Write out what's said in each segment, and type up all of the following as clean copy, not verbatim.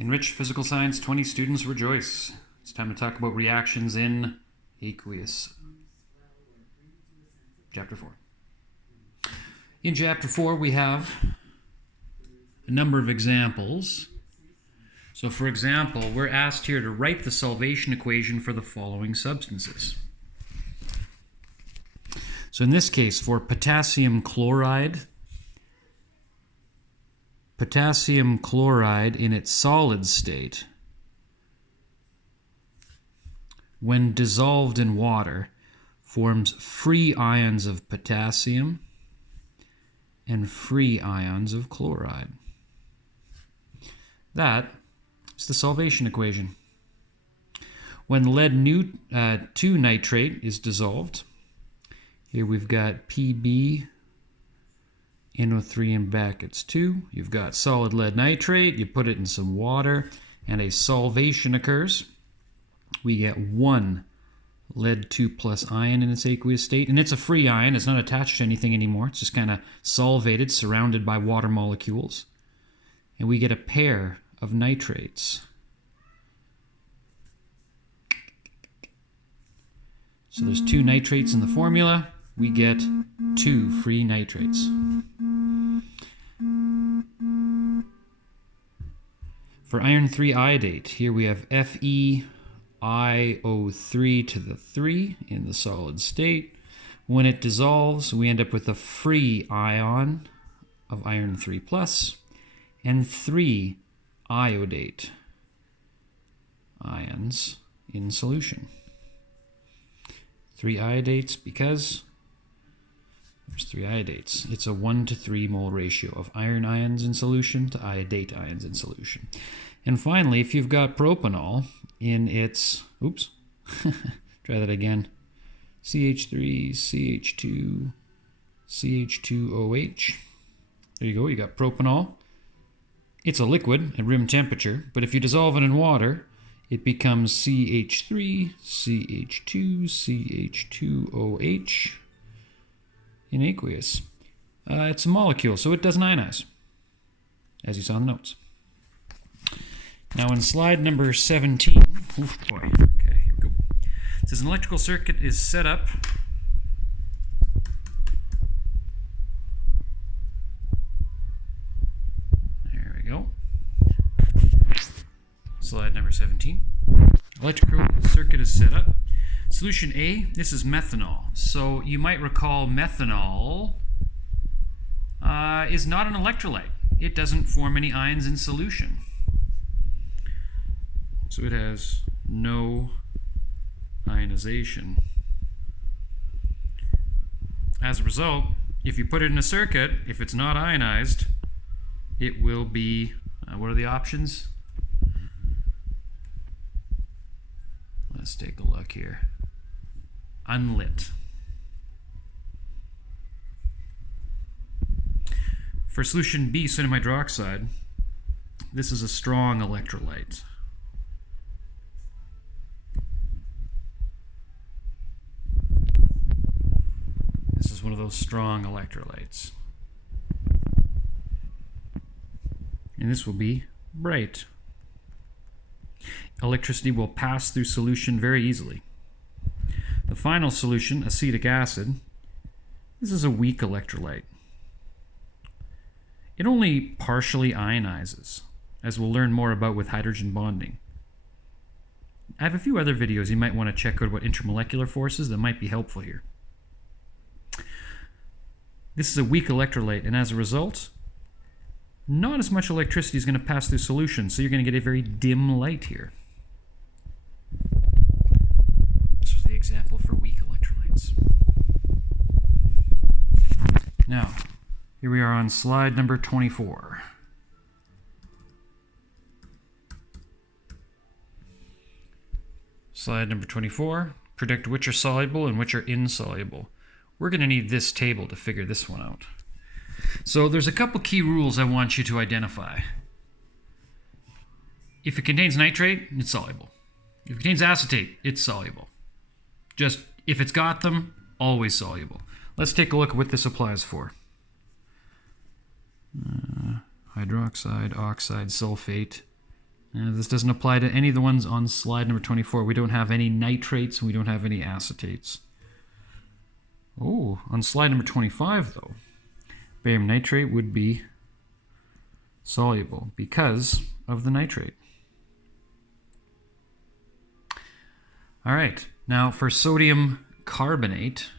Enriched Physical Science 20 students rejoice. It's time to talk about reactions in aqueous. Chapter 4. In Chapter 4 we have a number of examples. So for example, we're asked here to write the solvation equation for the following substances. So in this case, for potassium chloride in its solid state, when dissolved in water, forms free ions of potassium and free ions of chloride. That is the solvation equation. When lead 2 nitrate is dissolved, here we've got Pb NO3 in brackets 2. You've got solid lead nitrate. You put it in some water, and a solvation occurs. We get 1 lead 2 plus ion in its aqueous state, and it's a free ion. It's not attached to anything anymore. It's just kind of solvated, surrounded by water molecules. And we get a pair of nitrates. So there's 2 nitrates in the formula. We get 2 free nitrates. For iron 3 iodate, here we have FeIO3 to the 3 in the solid state. When it dissolves, we end up with a free ion of iron 3 plus and 3 iodate ions in solution. 3 iodates because there's 3 iodates. It's a 1:3 mole ratio of iron ions in solution to iodate ions in solution. And finally, if you've got propanol in its, try that again, CH3, CH2, CH2OH. There you go, you got propanol. It's a liquid at room temperature, but if you dissolve it in water, it becomes CH3, CH2, CH2OH in aqueous. It's a molecule, so it doesn't ionize, as you saw in the notes. Now in slide number 17, okay, here we go. It says an electrical circuit is set up There we go. Slide number 17. Electrical circuit is set up. Solution A, this is methanol. So you might recall methanol is not an electrolyte. It doesn't form any ions in solution. So it has no ionization. As a result, if you put it in a circuit, if it's not ionized, it will be, what are the options? Let's take a look here. Unlit. For solution B, sodium hydroxide, this is a strong electrolyte. This is one of those strong electrolytes. And this will be bright. Electricity will pass through solution very easily. The final solution, acetic acid, this is a weak electrolyte. It only partially ionizes, as we'll learn more about with hydrogen bonding. I have a few other videos you might want to check out about intermolecular forces that might be helpful here. This is a weak electrolyte, and as a result, not as much electricity is going to pass through solution, so you're going to get a very dim light here. This was the example for weak electrolytes. Now, here we are on slide number 24. Slide number 24. Predict which are soluble and which are insoluble. We're going to need this table to figure this one out. So there's a couple key rules I want you to identify. If it contains nitrate, it's soluble. If it contains acetate, it's soluble. Just if it's got them, always soluble. Let's take a look at what this applies for. Hydroxide, oxide, sulfate, This doesn't apply to any of the ones on slide number 24. We don't have any nitrates and we don't have any acetates. Oh, on slide number 25 though, barium nitrate would be soluble because of the nitrate. All right, now for sodium carbonate,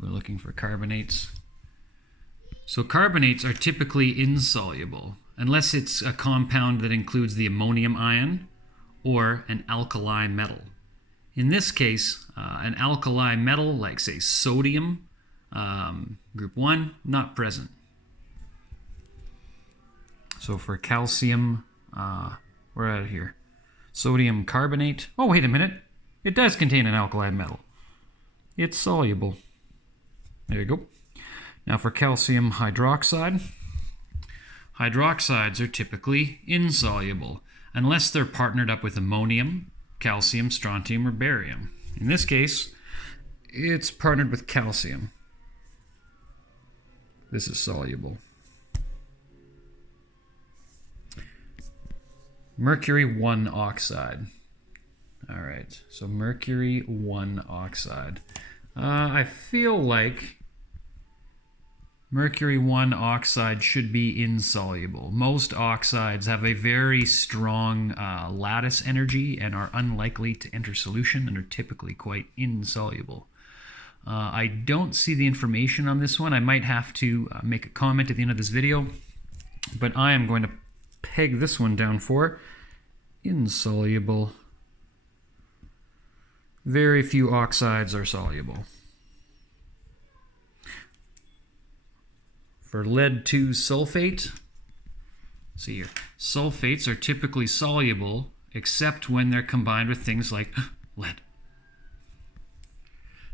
we're looking for carbonates. So carbonates are typically insoluble unless it's a compound that includes the ammonium ion or an alkali metal. In this case, an alkali metal like say sodium, group 1, not present. So for calcium, we're out of here. Sodium carbonate. Oh, wait a minute. It does contain an alkali metal. It's soluble. There you go. Now for calcium hydroxide. Hydroxides are typically insoluble unless they're partnered up with ammonium, calcium, strontium, or barium. In this case, it's partnered with calcium. This is soluble. Mercury 1 oxide. All right, so mercury 1 oxide. I feel like mercury 1 oxide should be insoluble. Most oxides have a very strong lattice energy and are unlikely to enter solution and are typically quite insoluble. I don't see the information on this one. I might have to make a comment at the end of this video, but I am going to peg this one down for insoluble. Very few oxides are soluble. For lead 2 sulfate, see here, sulfates are typically soluble except when they're combined with things like lead.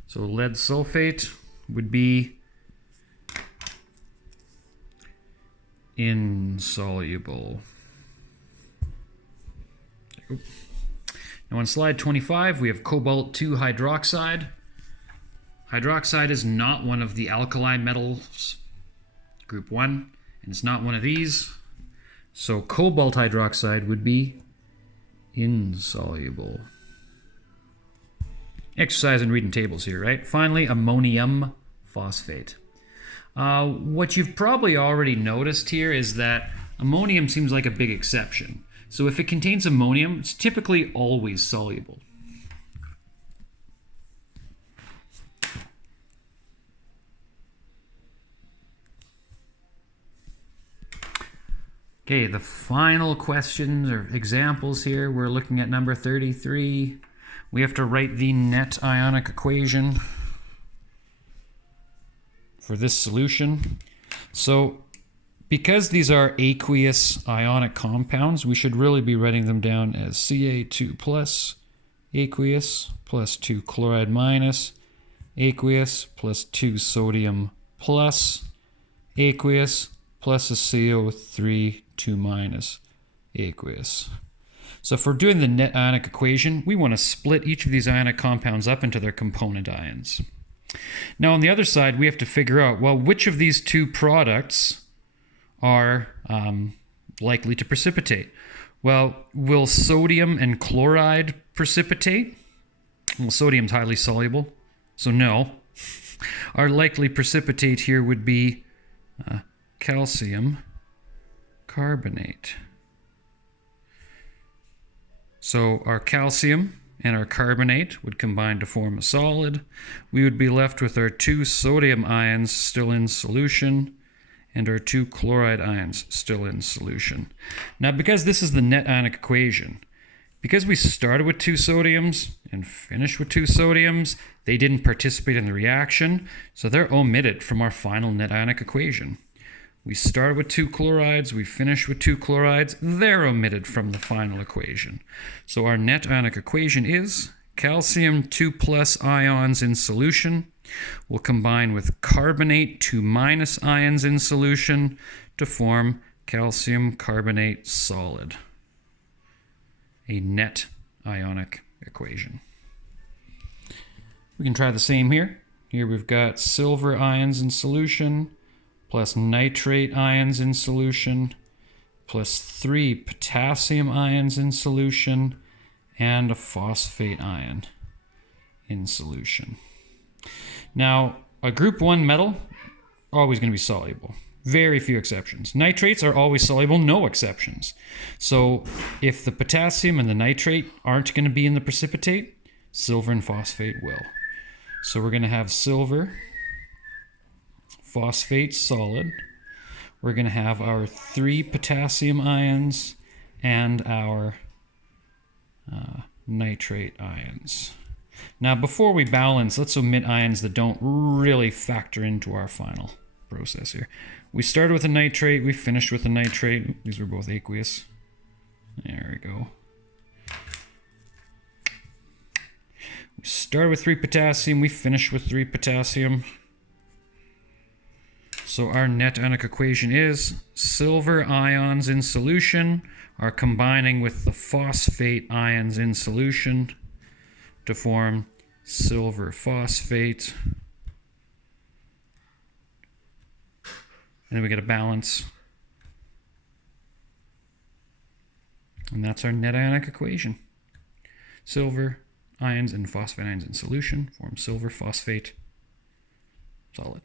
So lead sulfate would be insoluble. There you go. Now on slide 25, we have cobalt 2 hydroxide. Hydroxide is not one of the alkali metals, group 1, and it's not one of these. So cobalt hydroxide would be insoluble. Exercise and reading tables here, right? Finally, ammonium phosphate. What you've probably already noticed here is that ammonium seems like a big exception. So if it contains ammonium, it's typically always soluble. Okay, the final questions or examples here, we're looking at number 33. We have to write the net ionic equation for this solution. So because these are aqueous ionic compounds, we should really be writing them down as Ca2 plus aqueous plus 2 chloride minus aqueous plus 2 sodium plus aqueous plus a CO3 2 minus aqueous. So if we're doing the net ionic equation, we want to split each of these ionic compounds up into their component ions. Now on the other side, we have to figure out, well, which of these two products are likely to precipitate? Well, will sodium and chloride precipitate? Well, sodium's highly soluble, so no. Our likely precipitate here would be calcium carbonate. So our calcium and our carbonate would combine to form a solid. We would be left with our 2 sodium ions still in solution and our 2 chloride ions still in solution. Now, because this is the net ionic equation, because we started with 2 sodiums and finished with 2 sodiums, they didn't participate in the reaction, so they're omitted from our final net ionic equation. We started with 2 chlorides, we finished with 2 chlorides, they're omitted from the final equation. So our net ionic equation is calcium 2 plus ions in solution will combine with carbonate 2 minus ions in solution to form calcium carbonate solid. A net ionic equation. We can try the same here. Here we've got silver ions in solution plus nitrate ions in solution plus 3 potassium ions in solution and a phosphate ion in solution. Now, a group 1 metal, always going to be soluble. Very few exceptions. Nitrates are always soluble, no exceptions. So if the potassium and the nitrate aren't going to be in the precipitate, silver and phosphate will. So we're going to have silver, phosphate solid. We're going to have our 3 potassium ions and our nitrate ions. Now, before we balance, let's omit ions that don't really factor into our final process here. We started with a nitrate, we finished with a nitrate. These were both aqueous. There we go. We started with 3 potassium, we finished with 3 potassium. So our net ionic equation is silver ions in solution are combining with the phosphate ions in solution to form silver phosphate. And then we get a balance. And that's our net ionic equation. Silver ions and phosphate ions in solution form silver phosphate solid.